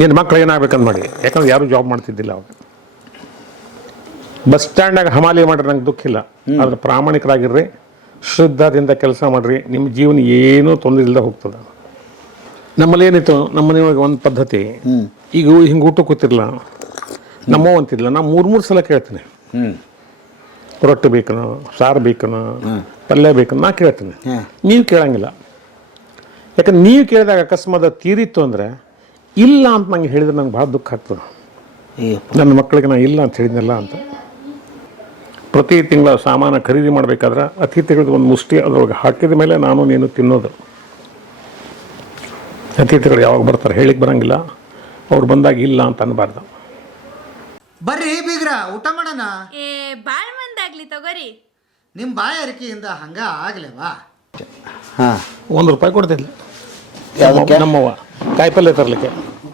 ನಿನ್ನ ಮಕ್ಕಳು ಏನಾಗ್ಬೇಕಂತ ಮಾಡಿ ಯಾಕಂದ್ರೆ ಯಾರು ಜಾಬ್ ಮಾಡ್ತಿದ್ದಿಲ್ಲ ಅವಾಗ. ಬಸ್ ಸ್ಟ್ಯಾಂಡಾಗ ಹಮಾಲಿ ಮಾಡ್ರಿ ನಂಗೆ ದುಃಖ ಇಲ್ಲ. ಆದ್ರೆ ಪ್ರಾಮಾಣಿಕರಾಗಿರ್ರಿ ಶ್ರದ್ಧಾದಿಂದ ಕೆಲಸ ಮಾಡ್ರಿ ನಿಮ್ಮ ಜೀವನ ಏನೂ ತೊಂದರೆ ಇಲ್ಲದೆ ಹೋಗ್ತದೆ. ನಮ್ಮಲ್ಲಿ ಏನಿತ್ತು ನಮ್ಮ ಮನೆಯೊಳಗೆ ಒಂದು ಪದ್ಧತಿ. ಈಗ ಹಿಂಗೆ ಊಟ ಕೂತಿರ್ಲ ನಮ್ಮ ಅಂತಿಲ್ಲ ನಾ ಮೂರು ಮೂರು ಸಲ ಕೇಳ್ತೀನಿ. ರೊಟ್ಟಿ ಬೇಕನ ಸಾರು ಬೇಕನ ಪಲ್ಯ ಬೇಕನ ನಾ ಕೇಳ್ತೀನಿ. ನೀವು ಕೇಳಂಗಿಲ್ಲ. ಯಾಕಂದ್ರೆ ನೀವು ಕೇಳಿದಾಗ ಅಕಸ್ಮಾತ್ ತೀರಿತ್ತು ಅಂದರೆ ಇಲ್ಲ ಅಂತ ನಂಗೆ ಹೇಳಿದ್ರೆ ನಂಗೆ ಭಾಳ ದುಃಖ ಆಗ್ತದೆ. ನನ್ನ ಮಕ್ಕಳಿಗೆ ನಾನು ಇಲ್ಲ ಅಂತ ಹೇಳಿದ್ನಲ್ಲ ಅಂತ. ಪ್ರತಿ ತಿಂಗಳ ಸಾಮಾನು ಖರೀದಿ ಮಾಡಬೇಕಾದ್ರೆ ಅತಿಥಿಗಳದ್ದು ಒಂದು ಮುಷ್ಟಿ ಅದ್ರೊಳಗೆ ಹಾಕಿದ ಮೇಲೆ ನಾನು ನೀನು ತಿನ್ನೋದು. ಅತಿಥಿಗಳು ಯಾವಾಗ ಬರ್ತಾರೆ ಹೇಳಿಕ್ಕೆ ಬರಂಗಿಲ್ಲ. ಅವ್ರು ಬಂದಾಗ ಇಲ್ಲ ಅಂತ ಅನ್ಬಾರ್ದು. ಬರ್ರಿ ಬೀಗ್ರ ಊಟ ಮಾಡೋಣ? ಏ ಬಾಳ್ ಮಂದಾಗ್ಲಿ ತಗೋರಿ. ನಿಮ್ಮ ಬಾಯ ಅರಿಕೆಯಿಂದ ಹಂಗ ಆಗ್ಲೇವಾ? ಹಾಂ. ಒಂದು ರೂಪಾಯಿ ಕೊಡ್ತಿಲ್ಲ ಯಾವ್ದಕ್ಕೆ? ನಮ್ಮವ್ವ ಕಾಯಿಪಲ್ಯ ತರಲಿಕ್ಕೆ.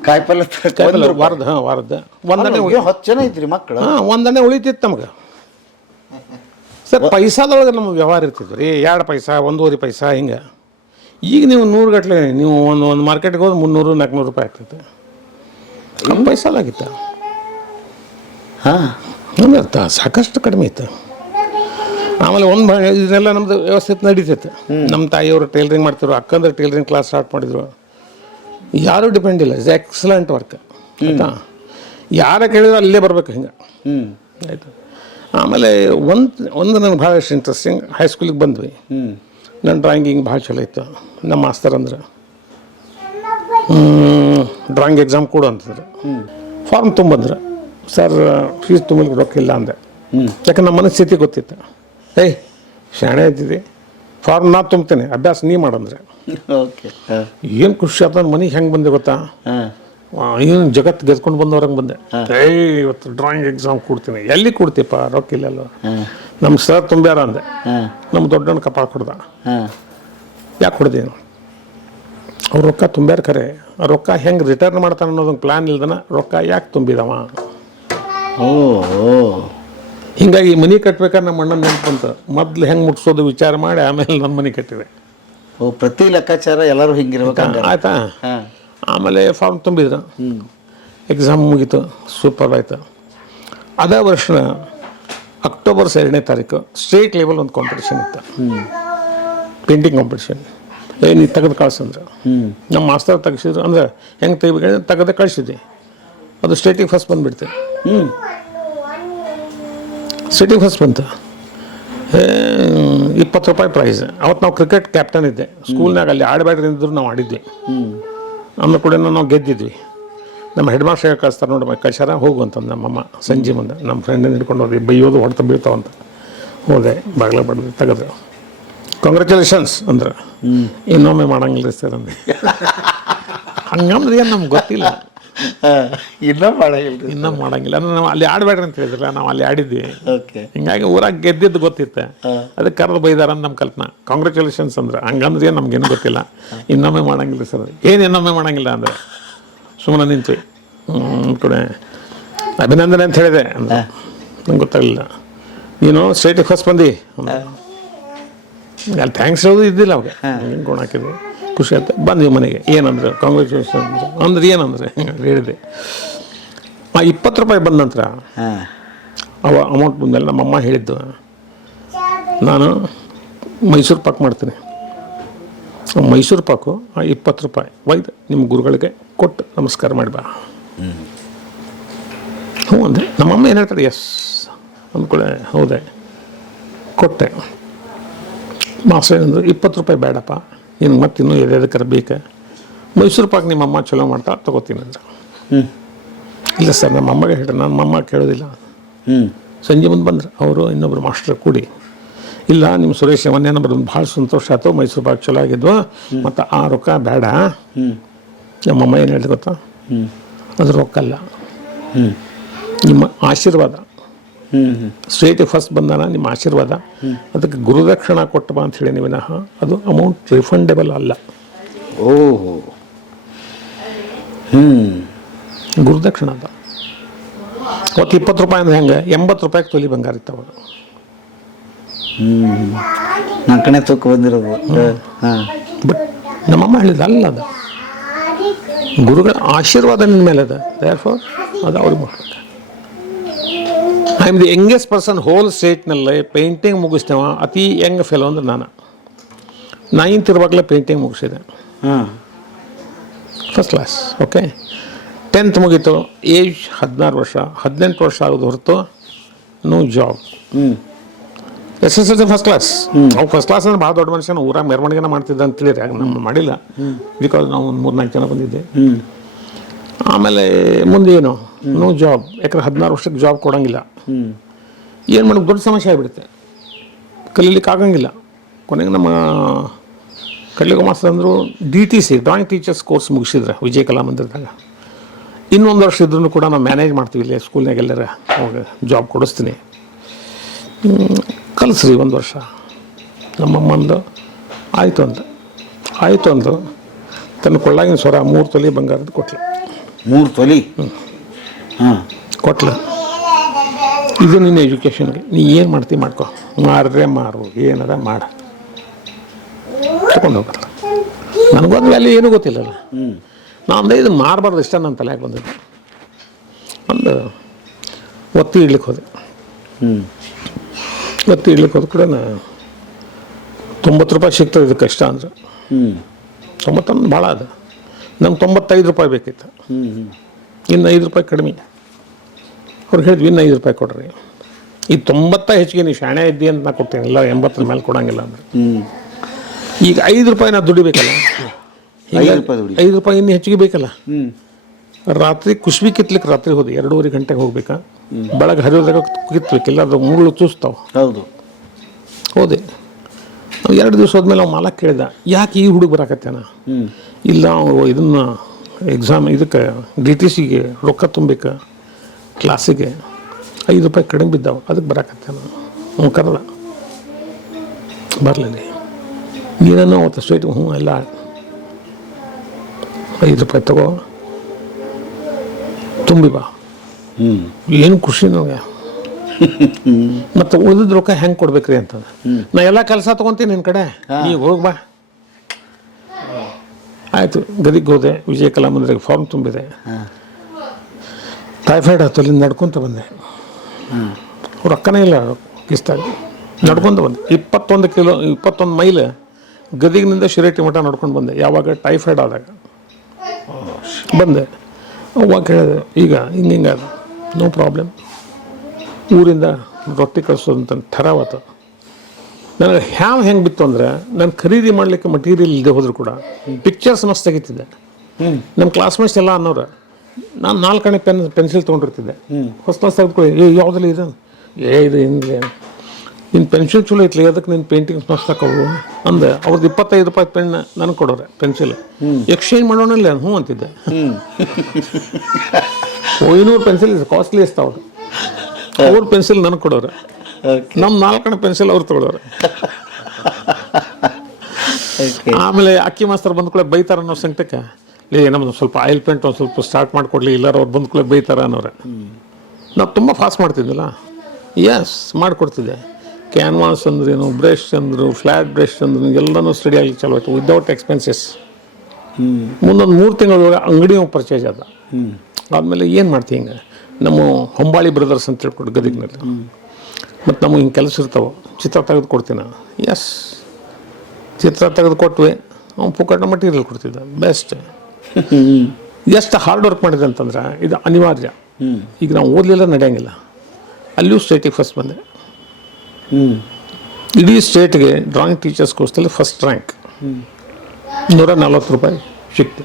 ಕಾಯಿಪಲ್ಲೆ ಕಾಯಿಪಲ್ಲೆ ವಾರದ ಹಾಂ ವಾರದ. ಒಂದನೇ ಉಳಿ ಹತ್ತು ಜನ ಐತ್ರಿ ಮಕ್ಕಳು. ಹಾಂ ಒಂದನೇ ಉಳಿತಿತ್ತು ನಮ್ಗೆ. ಸರ್ ಪೈಸಾದೊಳಗೆ ನಮ್ಮ ವ್ಯವಹಾರ ಇರ್ತಿತ್ತು ರೀ. ಎರಡು ಪೈಸಾ ಒಂದೂವರೆ ಪೈಸಾ ಹಿಂಗೆ. ಈಗ ನೀವು ನೂರು ಗಟ್ಟಲೆ ನೀವು ಒಂದು ಒಂದು ಮಾರ್ಕೆಟ್ಗೆ ಹೋದ್ರೆ ಮುನ್ನೂರು ನಾಲ್ಕುನೂರು ರೂಪಾಯಿ ಆಗ್ತೈತೆ ಕಮ್ಮಿ ಪೈಸಾಲಾಗಿತ್ತ? ಹಾ. ಅರ್ಥ ಸಾಕಷ್ಟು ಕಡಿಮೆ ಇತ್ತು. ಆಮೇಲೆ ಒಂದು ಇದೆಲ್ಲ ನಮ್ದು ವ್ಯವಸ್ಥಿತ ನಡೀತೈತೆ. ನಮ್ಮ ತಾಯಿಯವರು ಟೈಲರಿಂಗ್ ಮಾಡ್ತಿದ್ರು ಅಕ್ಕಂದ್ರೆ ಟೈಲರಿಂಗ್ ಕ್ಲಾಸ್ ಸ್ಟಾರ್ಟ್ ಮಾಡಿದ್ರು. ಯಾರೂ ಡಿಪೆಂಡ್ ಇಲ್ಲ ಇಸ್ ಎಕ್ಸಲೆಂಟ್ ವರ್ಕ್ ಆಯ್ತಾ? ಯಾರ ಕೇಳಿದ್ರು ಅಲ್ಲೇ ಬರ್ಬೇಕು ಹಿಂಗೆ. ಆಯಿತು? ಆಮೇಲೆ ಒಂದು ಒಂದು ನನಗೆ ಭಾಳಷ್ಟು ಇಂಟ್ರೆಸ್ಟಿಂಗ್ ಹೈಸ್ಕೂಲಿಗೆ ಬಂದ್ವಿ. ನನ್ನ ಡ್ರಾಯಿಂಗ್ ಹಿಂಗೆ ಭಾಳ ಚಲೋ ಇತ್ತು ನಮ್ಮ ಮಾಸ್ತರ್ ಅಂದ್ರೆ. ಡ್ರಾಯಿಂಗ್ ಎಕ್ಸಾಮ್ ಕೊಡು ಅಂತಂದ್ರೆ ಫಾರ್ಮ್ ತುಂಬಂದ್ರೆ ಸರ್ ಫೀಸ್ ತುಂಬಲಿಕ್ಕೆ ರೊಕ್ಕ ಇಲ್ಲ ಅಂದೆ. ಯಾಕಂದ್ರೆ ನಮ್ಮ ಮನಸ್ಥಿತಿ ಗೊತ್ತಿತ್ತು. ಏಯ್ ಶಾಣೆ ಇದ್ದಿದೆ. ಫಾರ್ಮ್ ನಾ ತುಂಬ್ತೇನೆ ಅಭ್ಯಾಸ ನೀ ಮಾಡಂದ್ರೆ. ಓಕೆ ಏನು ಖುಷಿ ಆಯ್ತು ಮನೆಗೆ ಹೆಂಗೆ ಬಂದೆ ಗೊತ್ತಾ? ಏನು ಜಗತ್ತು ಗೆದ್ಕೊಂಡು ಬಂದವ್ರಂಗೆ ಬಂದೆ? ಏಯ್ ಇವತ್ತು ಡ್ರಾಯಿಂಗ್ ಎಕ್ಸಾಮ್ ಕೊಡ್ತೀನಿ. ಎಲ್ಲಿ ಕೊಡ್ತೀಪ್ಪ ರೊಕ್ಕ ಇಲ್ಲಲ್ಲ ನಮ್ಮ ಸರ್ ತುಂಬ್ಯಾರ ಅಂದೆ. ನಮ್ಮ ದೊಡ್ಡಣ್ಣ ಕಪಾಳ ಕೊಡ್ದ. ಯಾಕೆ ಹೊಡೆದೇನು ಅವ್ರು ರೊಕ್ಕ ತುಂಬ್ಯಾರ ಖರೆ. ರೊಕ್ಕ ಹೆಂಗೆ ರಿಟರ್ನ್ ಮಾಡ್ತಾನೆ ಅನ್ನೋದೊಂದು ಪ್ಲ್ಯಾನ್ ಇಲ್ದನ ರೊಕ್ಕ ಯಾಕೆ ತುಂಬಿದವ? ಓ ಹಿಂಗಾಗಿ ಮನೆ ಕಟ್ಬೇಕಾದ್ರೆ ನಮ್ಮ ಅಣ್ಣ ನೆನಪು ಬಂತು ಮೊದ್ಲು ಹೆಂಗೆ ಮುಟ್ಸೋದು ವಿಚಾರ ಮಾಡಿ ಆಮೇಲೆ ನಮ್ಮ ಮನೆ ಕಟ್ಟಿದೆ ಓ ಪ್ರತಿ ಲೆಕ್ಕಾಚಾರ ಎಲ್ಲರೂ ಹಿಂಗಿರ್ಬೇಕು ಹಂಗಾರೆ. ಆಯ್ತಾ ಆಮೇಲೆ ಫಾರ್ಮ್ ತುಂಬಿದ್ರು ಎಕ್ಸಾಮ್ ಮುಗೀತು ಸೂಪರ್ ಆಯ್ತು ಅದೇ ವರ್ಷ ಅಕ್ಟೋಬರ್ ಎರಡನೇ ತಾರೀಕು ಸ್ಟೇಟ್ ಲೆವೆಲ್ ಒಂದು ಕಾಂಪಿಟೇಷನ್ ಇತ್ತು ಪೇಂಟಿಂಗ್ ಕಾಂಪಿಟೇಷನ್ ಏ ನೀ ತೆಗೆದು ಕಳ್ಸಂದ್ರೆ ನಮ್ಮ ಮಾಸ್ತರ್ ತೆಗಿಸಿದ್ರು ಅಂದ್ರೆ ಹೆಂಗೆ ತೆಗಿಬೇಕು ತೆಗೆದು ಕಳಿಸಿದ್ವಿ ಅದು ಸ್ಟೇಟಿಗೆ ಫಸ್ಟ್ ಬಂದುಬಿಡ್ತೆ ಹ್ಮ್ ಸ್ಟೇಟಿಗೆ ಹೊಸ ಬಂತು. ಇಪ್ಪತ್ತು ರೂಪಾಯಿ ಪ್ರೈಸ್ ಅವತ್ತು ನಾವು ಕ್ರಿಕೆಟ್ ಕ್ಯಾಪ್ಟನ್ ಇದ್ದೆ. ಸ್ಕೂಲ್ನಾಗ ಅಲ್ಲಿ ಆಡಬೇಡ್ರಿ ಅಂದ್ರು ನಾವು ಆಡಿದ್ವಿ. ಆಮೇಲೆ ಕೂಡ ನಾವು ಗೆದ್ದಿದ್ವಿ. ನಮ್ಮ ಹೆಡ್ ಮಾಸ್ಟರ್ ಕಳಿಸ್ತಾರೆ ನೋಡಿ ಕಳ್ಸಾರ ಹೋಗು ಅಂತಂದು ನಮ್ಮಮ್ಮ ಸಂಜೆ ಮುಂದೆ. ನಮ್ಮ ಫ್ರೆಂಡಿಂದ ಹಿಡ್ಕೊಂಡು ಹೋದ್ವಿ ಬೈಯೋದು ಹೊಡೆತ ಬೀಳ್ತಾವಂತ ಹೋದೆ ಬಾಗ್ಲ ಬಡ್ದು ತೆಗೆದ್ರು ಕಾಂಗ್ರ್ಯಾಚುಲೇಷನ್ಸ್ ಅಂದ್ರೆ. ಇನ್ನೊಮ್ಮೆ ಮಾಡಂಗಿಲ್ಲ ಸರ್ ಅಂದೆ. ಹಂಗಂದ್ರೆ ಏನು ನಮ್ಗೆ ಗೊತ್ತಿಲ್ಲ. ಇನ್ನೂ ಮಾಡಂಗಿಲ್ಲ ಇನ್ನೂ ಮಾಡಂಗಿಲ್ಲ. ಅಂದ್ರೆ ನಾವು ಅಲ್ಲಿ ಆಡಬೇಡ್ರಿ ಅಂತ ಹೇಳಿದ್ರಲ್ಲ ನಾವು ಅಲ್ಲಿ ಆಡಿದ್ವಿ. ಓಕೆ. ಹಿಂಗಾಗಿ ಊರಾಗ ಗೆದ್ದಿದ್ದು ಗೊತ್ತಿತ್ತು. ಅದಕ್ಕೆ ಕರೆದು ಬೈದಾರ ಅಂತ ನಮ್ಮ ಕಲ್ಪನಾ. ಕಾಂಗ್ರ್ಯಾಚುಲೇಷನ್ಸ್ ಅಂದ್ರೆ. ಹಂಗಂದ್ರೆ ಏನು ನಮ್ಗೇನು ಗೊತ್ತಿಲ್ಲ. ಇನ್ನೊಮ್ಮೆ ಮಾಡಂಗಿಲ್ಲ ಸರ್. ಏನು ಇನ್ನೊಮ್ಮೆ ಮಾಡಂಗಿಲ್ಲ ಅಂದ್ರೆ? ಸುಮ್ಮನೆ ನಿಂತು ಕೂಡ. ಅಭಿನಂದನೆ ಅಂತ ಹೇಳಿದೆ. ನಂಗೆ ಗೊತ್ತಾಗಲಿಲ್ಲ. ನೀನು ಸ್ಟೇಟಿಗೆ ಹೊಸ ಬಂದು. ಅಲ್ಲಿ ಥ್ಯಾಂಕ್ಸ್ ಹೇಳೋದು ಇದ್ದಿಲ್ಲ ಅವಾಗ. ಹಿಂಗೆ ಗುಣ ಹಾಕಿದ್ವಿ. ಖುಷಿ ಆಯ್ತು ಬಂದ್ವಿ ಮನೆಗೆ. ಏನಂದ್ರೆ ಕಾಂಗ್ರೆಚುಲೇಷನ್ ಅಂದ್ರೆ. ಅಂದ್ರೆ ಏನಂದ್ರೆ ಹೇಳಿದೆ. ಆ ಇಪ್ಪತ್ತು ರೂಪಾಯಿ ಬಂದ ನಂತರ ಅವ ಅಮೌಂಟ್ ಬಂದಮೇಲೆ ನಮ್ಮಮ್ಮ ಹೇಳಿದ್ದು ನಾನು ಮೈಸೂರು ಪಾಕ್ ಮಾಡ್ತೀನಿ. ಮೈಸೂರು ಪಾಕು ಆ ಇಪ್ಪತ್ತು ರೂಪಾಯಿ. ಒಯ್ದು ನಿಮ್ಮ ಗುರುಗಳಿಗೆ ಕೊಟ್ಟು ನಮಸ್ಕಾರ ಮಾಡಿ ಬಾ. ಹ್ಞೂ ಅಂದರೆ ನಮ್ಮಮ್ಮ ಏನು ಹೇಳ್ತಾರೆ ಎಸ್ ಅಂದ್ಕೊಳ್ಳೆ ಹೌದೇ. ಕೊಟ್ಟೆ. ಮಾಸ್ಟರ್ ಏನಂದ್ರೆ ಇಪ್ಪತ್ತು ರೂಪಾಯಿ ಬೇಡಪ್ಪ. ನಿನ್ಗೆ ಮತ್ತೆ ಇನ್ನೂ ಎದೆದಕ್ಕಾರ ಕರಬೇಕಾ ಮೈಸೂರು ಪಾಕ್ ನಿಮ್ಮ ಅಮ್ಮ ಚಲೋ ಮಾಡ್ತಾ ತಗೋತೀನಿ ಅಂದ್ರೆ. ಹ್ಮ್. ಇಲ್ಲ ಸರ್ ನಮ್ಮ ಅಮ್ಮಗೆ ಹೇಳಿ ನನ್ನ ಅಮ್ಮ ಕೇಳೋದಿಲ್ಲ ಹ್ಞೂ ಸಂಜೆ ಮುಂದೆ ಬಂದ್ರೆ ಅವರು ಇನ್ನೊಬ್ಬರು ಮಾಸ್ಟರ್ ಕೂಡಿ. ಇಲ್ಲ ನಿಮ್ಮ ಸುರೇಶ್ ಮೊನ್ನೆ ನಂಬರ್ ಭಾಳ ಸಂತೋಷ ಆಯ್ತು ಮೈಸೂರು ಪಾಕ್ ಚಲೋ ಆಗಿದ್ವು. ಮತ್ತು ಆ ರೊಕ್ಕ ಬೇಡ. ನಮ್ಮಮ್ಮ ಏನು ಹೇಳಿದ್ರು ಗೊತ್ತಾ? ಅದು ರೊಕ್ಕ ಅಲ್ಲ. ಹ್ಮ್. ನಿಮ್ಮ ಆಶೀರ್ವಾದ. ಸ್ಟೇಟಿಗೆ ಫಸ್ಟ್ ಬಂದಾನ ನಿಮ್ಮ ಆಶೀರ್ವಾದ. ಅದಕ್ಕೆ ಗುರುದಕ್ಷಿಣ ಕೊಟ್ಟಬ ಅಂತ ಹೇಳಿ ವಿನಃ ಅದು ಅಮೌಂಟ್ ರಿಫಂಡೆಬಲ್ ಅಲ್ಲ. ಓಹೋ. ಹ್ಮ್. ಗುರುದಕ್ಷಿಣ ಅದ ಅವತ್ತು ಇಪ್ಪತ್ತು ರೂಪಾಯಿ ಅಂದ್ರೆ ಹೆಂಗೆ? ಎಂಬತ್ತು ರೂಪಾಯಿಗೆ ತೊಲಿ ಬಂಗಾರ ಇತ್ತು ಅವಾಗ. ಹ್ಮ್. ನಾಲ್ಕನೇ ತೂಕ ಬಂದಿರೋದು. ಹಾ. ಬಟ್ ನಮ್ಮಮ್ಮ ಹೇಳಿದ ಅಲ್ಲ ಅದು. ಗುರುಗಳ ಆಶೀರ್ವಾದ ನಿನ್ನ ಮೇಲೆ ಅದ. ದೇರ್ ಫಾರ್ ಅದು ಅವ್ರಿಗೆ ಮಾಡ್ಬೇಕು. I am the youngest person whole ಸ್ಟೇಟ್ನಲ್ಲಿ painting ಮುಗಿಸ್ತೇವ ಅತಿ ಯಂಗ್ ಫೆಲೋ ಅಂದ್ರೆ ನಾನು ನೈನ್ತ್ ಇರುವಾಗಲೇ ಪೇಂಟಿಂಗ್ ಮುಗಿಸಿದೆ ಹಾಂ. ಫಸ್ಟ್ ಕ್ಲಾಸ್ ಓಕೆ ಟೆಂತ್ ಮುಗೀತು ಏಜ್ ಹದಿನಾರು ವರ್ಷ ಹದಿನೆಂಟು ವರ್ಷ ಆಗೋದು ಹೊರತು ನೋ ಜಾಬ್ ಹ್ಞೂ S S L C first class ಅವ್ ಫಸ್ಟ್ ಕ್ಲಾಸ್ ಅಂದ್ರೆ ಭಾಳ ದೊಡ್ಡ ಮನುಷ್ಯನ ಊರಾಗ ಮೆರವಣಿಗೆನ ಮಾಡ್ತಿದ್ದ ಅಂತ ತಿಳಿರಿ ನಮ್ಮ ಮಾಡಿಲ್ಲ. ಬಿಕಾಸ್ ನಾವು ಒಂದು ಮೂರು ನಾಲ್ಕು ಜನ ಬಂದಿದ್ದೆ ಹ್ಞೂ ಆಮೇಲೆ ಮುಂದೇನು, ನೋ ಜಾಬ್ ಯಾಕಂದ್ರೆ ಹದಿನಾರು ವರ್ಷಕ್ಕೆ ಜಾಬ್ ಕೊಡೋಂಗಿಲ್ಲ. ಏನು ಮಾಡೋದು ದೊಡ್ಡ ಸಮಸ್ಯೆ ಆಗಿಬಿಡುತ್ತೆ. ಕಲೀಲಿಕ್ಕೆ ಆಗಂಗಿಲ್ಲ. ಕೊನೆಗೆ ನಮ್ಮ ಕಲಿಯುಗ ಮಾಸ್ತರ್ ಅಂದರು D T C drawing teachers course ಮುಗಿಸಿದ್ರೆ Vijaya ಕಲಾ ಮಂದಿರದಾಗ. ಇನ್ನೊಂದು ವರ್ಷ ಇದ್ರೂ ಕೂಡ ನಾವು ಮ್ಯಾನೇಜ್ ಮಾಡ್ತೀವಿ ಇಲ್ಲೇ ಸ್ಕೂಲ್ನಾಗ ಎಲ್ಲರ. ಅವಾಗ ಜಾಬ್ ಕೊಡಿಸ್ತೀನಿ. ಕಲಿಸ್ರಿ ಒಂದು ವರ್ಷ. ನಮ್ಮಮ್ಮಂದು, ಆಯಿತು ಅಂತ ಆಯಿತು ಅಂದು, ತನ್ನ ಕೊಳ್ಳಾಗಿನ ಸ್ವರ ಮೂರು ತೊಲೆ ಬಂಗಾರದ ಕೊಟ್ಲು. ಮೂರು ತೊಲಿ? ಹಾಂ. ಕೊಟ್ಲ. ಇದು ನಿನ್ನ ಎಜುಕೇಷನ್ಗೆ ನೀ ಏನು ಮಾಡ್ತೀವಿ ಮಾಡ್ಕೊ. ಮಾರ್ರೆ ಮಾರು. ಏನದ ಮಾಡ. ತಗೊಂಡು ಹೋಗಲ್ಲ ನನಗೊಂದು ವ್ಯಾಲ್ಯೂ ಏನೂ ಗೊತ್ತಿಲ್ಲಲ್ಲ. ಹ್ಞೂ ನಾನು ಇದು ಮಾರಬಾರ್ದು ಇಷ್ಟ ನನ್ನ ತಲೆಗೆ ಬಂದಿದ್ದು. ಒಂದು ಒತ್ತಿ ಇಡ್ಲಿಕ್ಕೆ ಹೋದೆ. ಹ್ಞೂ ಒತ್ತಿ ಇಡ್ಲಿಕ್ಕೆ ಹೋದ ಕೂಡ ತೊಂಬತ್ತು ರೂಪಾಯಿ ಸಿಗ್ತದೆ ಇದು ಕಷ್ಟ ಅಂದ್ರೆ. ಹ್ಞೂ ತೊಂಬತ್ತೊಂದು ಭಾಳ ಅದ. ನಂಗೆ ತೊಂಬತ್ತೈದು ರೂಪಾಯಿ ಬೇಕಿತ್ತು. ಇನ್ನು ಐದು ರೂಪಾಯಿ ಕಡಿಮೆ. ಅವ್ರು ಹೇಳಿದ್ವಿ ಇನ್ನು ಐದು ರೂಪಾಯಿ ಕೊಡ್ರಿ. ಈ ತೊಂಬತ್ತ ಹೆಚ್ಚಿಗೆ ನೀವು ಶಾಣೆ ಇದ್ದಿ ಅಂತ ನಾ ಕೊಡ್ತೀನಿ. ಇಲ್ಲ ಎಂಬತ್ತರ ಮೇಲೆ ಕೊಡಂಗಿಲ್ಲ ಅಂದ್ರೆ. ಹ್ಞೂ ಈಗ ಐದು ರೂಪಾಯಿ ನಾ ದುಡಿಬೇಕಲ್ಲ ಐದು ರೂಪಾಯಿ ದುಡಿ. ಐದು ರೂಪಾಯಿ ಇನ್ನು ಹೆಚ್ಚಿಗೆ ಬೇಕಲ್ಲ? ರಾತ್ರಿ ಕುಶ್ಬಿ ಕಿತ್ಲಿಕ್ಕೆ ರಾತ್ರಿ ಹೋದೆ ಎರಡೂವರೆ ಗಂಟೆಗೆ ಹೋಗ್ಬೇಕಾ? ಬೆಳಗ್ಗೆ ಹರಿಯೋದಾಗ ಕಿತ್ಬೇಕಿಲ್ಲ ಅದು ಮೂಳು ಚೂಸ್ತಾವ. ಹೌದು. ಹೋದೆ. ಎರಡು ದಿವಸ ಹೋದ್ಮೇಲೆ ಅವ್ನು ಮಾಲಕ್ ಕೇಳಿದ ಯಾಕೆ ಈ ಹುಡುಗ ಬರಾಕತ್ತೇನ? ಇಲ್ಲ ಅವ್ನು ಇದನ್ನ ಎಕ್ಸಾಮ್ ಇದಕ್ಕೆ ಡಿ ಟಿ ಸಿಗೆ ರೊಕ್ಕ ತುಂಬಬೇಕು ಕ್ಲಾಸಿಗೆ ಐದು ರೂಪಾಯಿ ಕಡಿಮೆ ಬಿದ್ದಾವ ಅದಕ್ಕೆ ಬರಾಕತ್ತೇನ? ಅವ್ನು ಕರೆದ ಬರಲಿ ಏನೋ ಅವತ್ತು ಸ್ವೀಟ್ ಹ್ಞೂ ಎಲ್ಲ ಐದು ರೂಪಾಯಿ ತಗೋ ತುಂಬಿ ಬಾ. ಹ್ಞೂ ಏನು ಖುಷಿ ನನಗೆ. ಮತ್ತು ಉಳಿದ ರೊಕ್ಕ ಹೆಂಗೆ ಕೊಡ್ಬೇಕ್ರಿ ಅಂತ ನಾ ಎಲ್ಲ ಕೆಲಸ ತಗೊಂತೀನಿ ನಿನ್ನ ಕಡೆ. ನೀವು ಹೋಗ್ ಬಾ. ಆಯಿತು ಗದಿಗ್ ಹೋದೆ ವಿಜಯ ಕಲಾ ಮಂದಿರಕ್ಕೆ ಫಾರ್ಮ್ ತುಂಬಿದೆ. ಟೈಫಾಯ್ಡ್ ಆಯ್ತು ಅಲ್ಲಿ ನಡ್ಕೊತ ಬಂದೆ. ರೊಕ್ಕನೇ ಇಲ್ಲ ಕಿಸ್ತಾಗಿ. ನಡ್ಕೊಂತ ಬಂದೆ. ಇಪ್ಪತ್ತೊಂದು ಕಿಲೋ ಇಪ್ಪತ್ತೊಂದು ಮೈಲ್ ಗದಿಗಿನಿಂದ ಶಿರೇಟಿ ಮಠ ನಡ್ಕೊಂಡು ಬಂದೆ. ಯಾವಾಗ ಟೈಫಾಯ್ಡ್ ಆದಾಗ. ಬಂದೆ. ಅವಾಗ ಕೇಳಿದೆ ಈಗ ಹಿಂಗೆ ಹಿಂಗಾದ ನೋ ಪ್ರಾಬ್ಲಮ್ ಊರಿಂದ ರೊಟ್ಟಿ ಕಳಿಸೋದಂತ ಥರವತ್ತು ನನಗೆ ಹ್ಯಾವ್ ಹೆಂಗೆ ಬಿತ್ತು ಅಂದರೆ ನಾನು ಖರೀದಿ ಮಾಡಲಿಕ್ಕೆ ಮಟೀರಿಯಲ್ ಇಲ್ಲದೆ ಹೋದರೂ ಕೂಡ ಪಿಕ್ಚರ್ಸ್ ಮಸ್ತ್ ತೆಗಿತಿದ್ದೆ. ನಮ್ಮ ಕ್ಲಾಸ್ಮೇಟ್ಸ್ ಎಲ್ಲ ಅನ್ನೋರು ನಾನು ನಾಲ್ಕನೇ ಪೆನ್ ಪೆನ್ಸಿಲ್ ತೊಗೊಂಡಿರ್ತಿದ್ದೆ. ಹೊಸ ಕ್ಲಾಸ್ ತೆಗೆದುಕೊಳ್ಳಿ. ಏ ಯಾವುದಲ್ಲ ಇದು? ಏ ಇದು ಹಿಂಗೆ. ನಿನ್ನ ಪೆನ್ಸಿಲ್ ಚಲೋ ಐತ್ಲಿ ಅದಕ್ಕೆ ನಿನ್ನ ಪೇಂಟಿಂಗ್ಸ್ ಮಸ್ತ್ ಹಾಕೋವು ಅಂದೆ. ಅವ್ರದ್ದು ಇಪ್ಪತ್ತೈದು ರೂಪಾಯಿ ಪೆನ್ ನನಗೆ ಕೊಡೋರೆ ಪೆನ್ಸಿಲ್ ಎಕ್ಸ್ಚೇಂಜ್ ಮಾಡೋಣಲ್ಲ ಹ್ಞೂ ಅಂತಿದ್ದೆ. ಐನೂರು ಪೆನ್ಸಿಲ್ ಕಾಸ್ಟ್ಲಿ ಇಸ್ತಾವ ಅವ್ರ ಪೆನ್ಸಿಲ್ ನನಗೆ ಕೊಡೋರು. ನಮ್ಮ ನಾಲ್ಕನೇ ಪೆನ್ಸಿಲ್ ಅವ್ರು ತಗೊಳ್ಳೋರೆ ಆಮೇಲೆ ಅಕ್ಕಿ ಮಾಸ್ತರ್ ಬಂದ ಕೂಡ ಬೈತಾರ ಅನ್ನೋ ಸಂಕಟಕ್ಕೆ. ಲೇ ನಮ್ದು ಸ್ವಲ್ಪ ಆಯಿಲ್ ಪೇಂಟ್ ಒಂದು ಸ್ವಲ್ಪ ಸ್ಟಾರ್ಟ್ ಮಾಡಿಕೊಡ್ಲಿ ಇಲ್ಲಾರ ಅವ್ರು ಬಂದ ಕೂಡ ಬೈತಾರ ಅನ್ನೋರೆ. ನಾವು ತುಂಬ ಫಾಸ್ಟ್ ಮಾಡ್ತಿದ್ದಿಲ್ಲ ಎಸ್ ಮಾಡಿಕೊಡ್ತಿದ್ದೆ ಕ್ಯಾನ್ವಾಸ್ ಅಂದ್ರೇನು ಬ್ರಷ್ ಅಂದರು ಫ್ಲ್ಯಾಟ್ ಬ್ರಷ್ ಅಂದ್ರು ಎಲ್ಲನೂ ಸ್ಟಡಿ ಆಗಲಿ ಚಲೋ ಆಯಿತು ವಿದೌಟ್ ಎಕ್ಸ್ಪೆನ್ಸಸ್ ಮುಂದೊಂದು ಮೂರು ತಿಂಗಳೊಳಗೆ ಅಂಗಡಿ ಪರ್ಚೇಸ್ ಆದ. ಆದಮೇಲೆ ಏನು ಮಾಡ್ತೀವಿ ಹಿಂಗೆ? ನಮ್ಮ ಹೊಂಬಾಳಿ ಬ್ರದರ್ಸ್ ಅಂತ ಹೇಳ್ಕೊಟ್ಟು ಗದಗಿನಲ್ಲಿ. ಮತ್ತು ನಮಗೆ ಹಿಂಗೆ ಕೆಲಸ ಇರ್ತಾವೆ. ಚಿತ್ರ ತೆಗೆದು ಕೊಡ್ತೀನಿ ಎಸ್ ಚಿತ್ರ ತೆಗೆದು ಕೊಟ್ವಿ ಅವ್ನು ಪುಕ್ಕಟ ಮಟೀರಿಯಲ್ ಕೊಡ್ತಿದ್ದ. ಬೆಸ್ಟ್ ಎಷ್ಟು ಹಾರ್ಡ್ ವರ್ಕ್ ಮಾಡಿದೆ ಅಂತಂದ್ರೆ ಇದು ಅನಿವಾರ್ಯ. ಈಗ ನಾವು ಓದಲಿಲ್ಲ ನಡೆಯಂಗಿಲ್ಲ. ಅಲ್ಲಿಯೂ ಸ್ಟೇಟಿಗೆ ಫಸ್ಟ್ ಬಂದೆ. ಹ್ಞೂ ಇಡೀ ಸ್ಟೇಟ್ಗೆ ಡ್ರಾಯಿಂಗ್ ಟೀಚರ್ಸ್ ಕೋರ್ಸಲ್ಲಿ ಫಸ್ಟ್ ರ್ಯಾಂಕ್ ನೂರ ನಲ್ವತ್ತು ರೂಪಾಯಿ ಸಿಕ್ತು.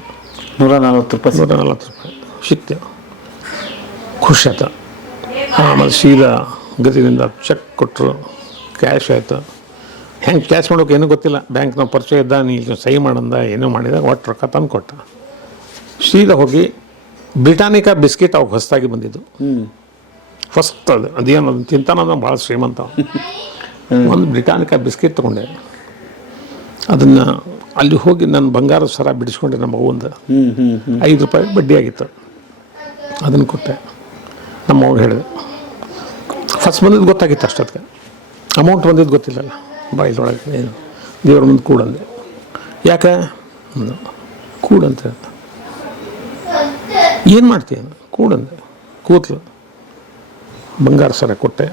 ನೂರ ನಲ್ವತ್ತು ರೂಪಾಯಿ ನೂರ ನಲ್ವತ್ತು ರೂಪಾಯಿ ಸಿಕ್ತು. ಖುಷಿ ಆಯ್ತು. ಆಮೇಲೆ ಸೀದಾ ಗತಿಯಿಂದ ಚೆಕ್ ಕೊಟ್ಟರು ಕ್ಯಾಶ್ ಆಯಿತು. ಹೆಂಗೆ ಕ್ಯಾಶ್ ಮಾಡೋಕೆ ಏನೂ ಗೊತ್ತಿಲ್ಲ. ಬ್ಯಾಂಕ್ನ ಪರಿಚಯ ಇದ್ದ ನೀ ಸಹಿ ಮಾಡಂದ ಏನೂ ಮಾಡಿದ ಒಟ್ಟು ರೊಕ್ಕ ತಂದು ಕೊಟ್ಟ. ಸೀದಾ ಹೋಗಿ ಬ್ರಿಟಾನಿಕಾ ಬಿಸ್ಕಿಟ್ ಅವಾಗ ಹೊಸದಾಗಿ ಬಂದಿದ್ದು. ಫಸ್ಟ್ ಅದು ಅದೇನು ಅದನ್ನು ತಿಂತಾನ ಭಾಳ ಶ್ರೀಮಂತ ಒಂದು ಬ್ರಿಟಾನಿಕಾ ಬಿಸ್ಕಿಟ್ ತೊಗೊಂಡೆ. ಅದನ್ನು ಅಲ್ಲಿ ಹೋಗಿ ನನ್ನ ಬಂಗಾರ ಸರ ಬಿಡಿಸ್ಕೊಂಡೆ ನಮ್ಮ ಹ್ಞೂ ಐದು ರೂಪಾಯಿ ಬಡ್ಡಿ ಆಗಿತ್ತು. ಅದನ್ನು ಕೊಟ್ಟೆ. ನಮ್ಮ ಅವ್ರು ಹೇಳಿದೆ ಫಸ್ಟ್ ಬಂದಿದ್ದು ಗೊತ್ತಾಗಿತ್ತು ಅಷ್ಟೊತ್ತಿಗೆ ಅಮೌಂಟ್ ಬಂದಿದ್ದು ಗೊತ್ತಿಲ್ಲಲ್ಲ. ಬಾಯಿಲೊಳಗೆ ಏನು? ದೇವ್ರ ಮುಂದೆ ಕೂಡಂದೆ ಯಾಕೆ? ಕೂಡಂತ ಏನು ಮಾಡ್ತೀಯ ಕೂಡಂದೆ ಕೂತ್ಲು. ಬಂಗಾರ ಸರ ಕೊಟ್ಟೆ.